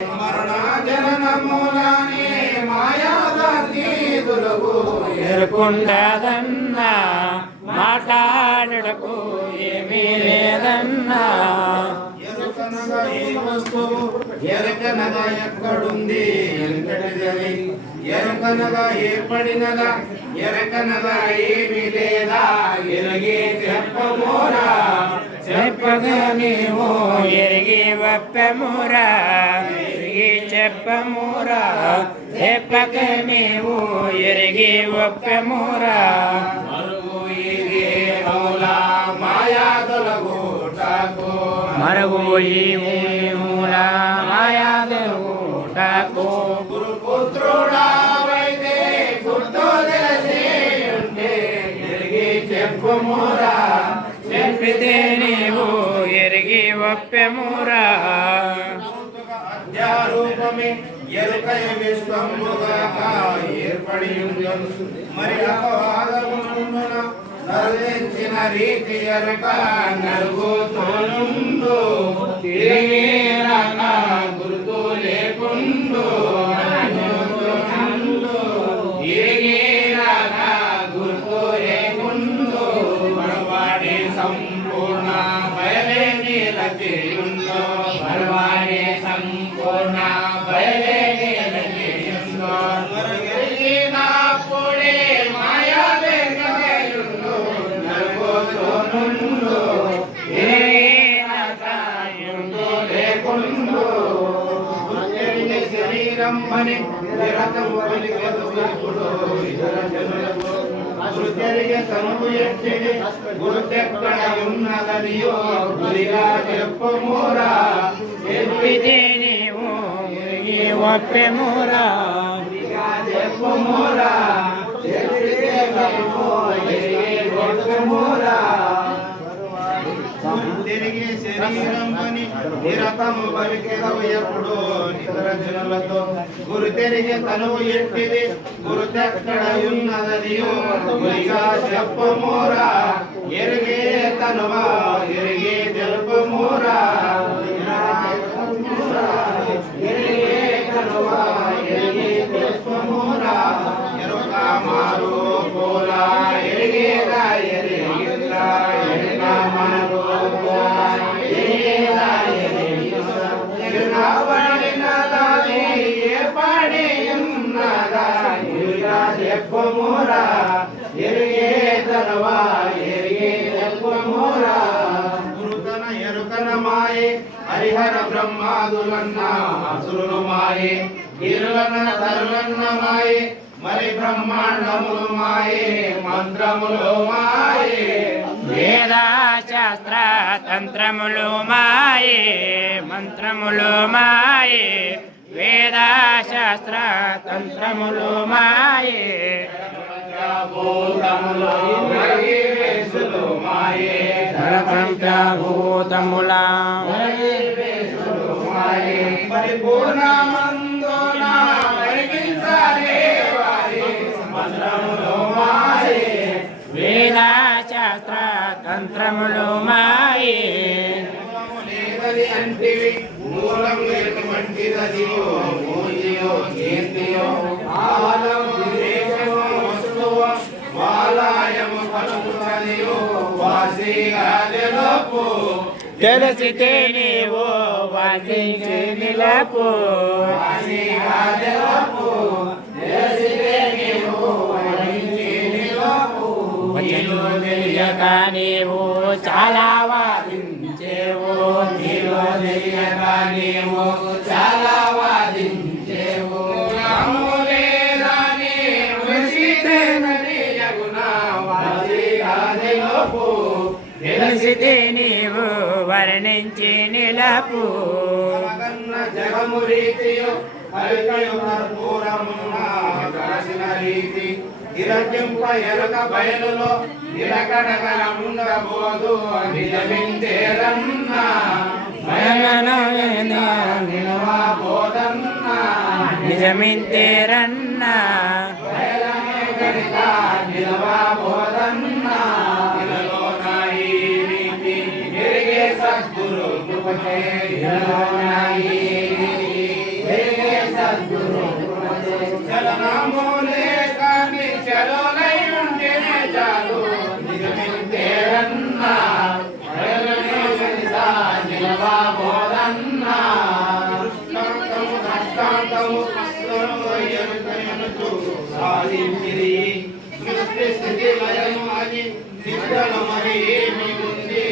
మరణ జనన మూలానే మాయాదాన్ని దులగు ఎరుకుండదన్నా మాట్లాడకు ఏమీ లేదన్నా ఎరుకనగా ఈ వస్తువు ఎరకనగా ఎక్కడుంది ఎంతటిదని ఎరుకనగా ఏర్పడినగా ఎరకనగా ఏమీ లేదా ఎరిగి చెప్పమోరా చెప్పగా నీవు ఎరిగి వప్పమురా ఎరిగి చెప్పమురా చెప్పక నీవు ఎరిగి వప్పమురా మరుగు ఈ మూల మాయా తొలగుటకు మరుగు ఈ మూల మాయా తొలగుటకు గురుపుత్రుడావైతే గుర్తు తెలిసి ఉంటే ఎరిగి చెప్పమురా చెప్పితే నీవు ఎరిగి వప్పెమురా అధ్యారూపమే ఎరుకయ విశ్వముగా ఏర్పడి మరి అపవాదమున నరదించిన రీతి ఎరుక నలుగుతోనుండు గుర్తు లేకుండు గుర్తు లేకుండు మరవాడి సంపూర్ణ బయలే నీలచేయుందో మరవాడి సంపూర్ణ బయలే నీలచేయుందో మరగిరిగినప్పుడే మాయా లేకయుండు నలుగుతోనుండు ఏయుండు లేకుండు శరీరం అని నిరతము పలికెదు ఇప్పుడు ఇతర జనులకు గురుతెరిగే తనువు ఎట్టిది గురుతెక్కడ ఉన్నదనియో గురిగా చెప్పమురా చెప్పితే నీవు ఎరిగి వప్పెమురా చెప్పమురా చెప్పితే నీవు ఎరిగి వప్పెమురా తిరిగి శరీరం అని నిరతము పలికెదవు ఎప్పుడు ఇతర జనులతో గురు తిరిగి తనువు ఎట్టిది గురుతెక్కడ ఉన్నదనియో గురిగా చెప్పమురా ఎరిగే తనువా ఎరిగే తెలుపమురా ఎరిగే తనువా ఎరిగే తెలుపమురా ఎరుక మారు పోలా ఎరిగేదా ఎరిగిరా ఎరుక మారు చెప్పమురా ఎరిగే తనవా ఎరిగే చెప్పమురా గురుతన ఎరుకన మాయే హరిహర బ్రహ్మాదులన్న అసురులు మాయే గిరులన్న తరులన్న మాయే మరి బ్రహ్మాండములు మాయే మంత్రములు మాయే వేద శాస్త్ర తంత్రములు మాయే మంత్రములు మాయే వేద శాస్త్ర తంత్రములు మాయే భూతముల పరిపూర్ణమందున వేద శాస్త్ర తంత్రములు మాయే అంటివి మూలం ఎటువంటిదదియో మూర్తియో కీర్తియో ఆలము దేశము వస్తువు వాలాయము పలుకుతదియో వాసిగా తెలుపు తెలిసితే నీవు వాసిగా నిలపు వాసిగా తెలుపు తెలిసితే నీవు వాసిగా నిలపు తెలియక నీవు చాలా వాదించేవు నీలో తెలియక నీవు చాలా వాదించేవు తెలిసితే నీవు వర్ణించి నిలపు జగము రీతియు కలిసిన రీతి ఇరజింప ఎరక బయలులో నిలకడగా ఉండబోదు నిజమింతేరన్నా నిజమింతేరన్నా నిలవబోదన్నా సద్గురు కృపచే చలనామోలే కానీ చలోలై ఉంటేనే చాలు నిజమింతేరన్నా నిలవబోదన్నా దృష్టాంతము దృష్టాంతము సాధించిరి సృష్టి స్థితి లయము అని నిశ్చలమని ఏమి ఉంది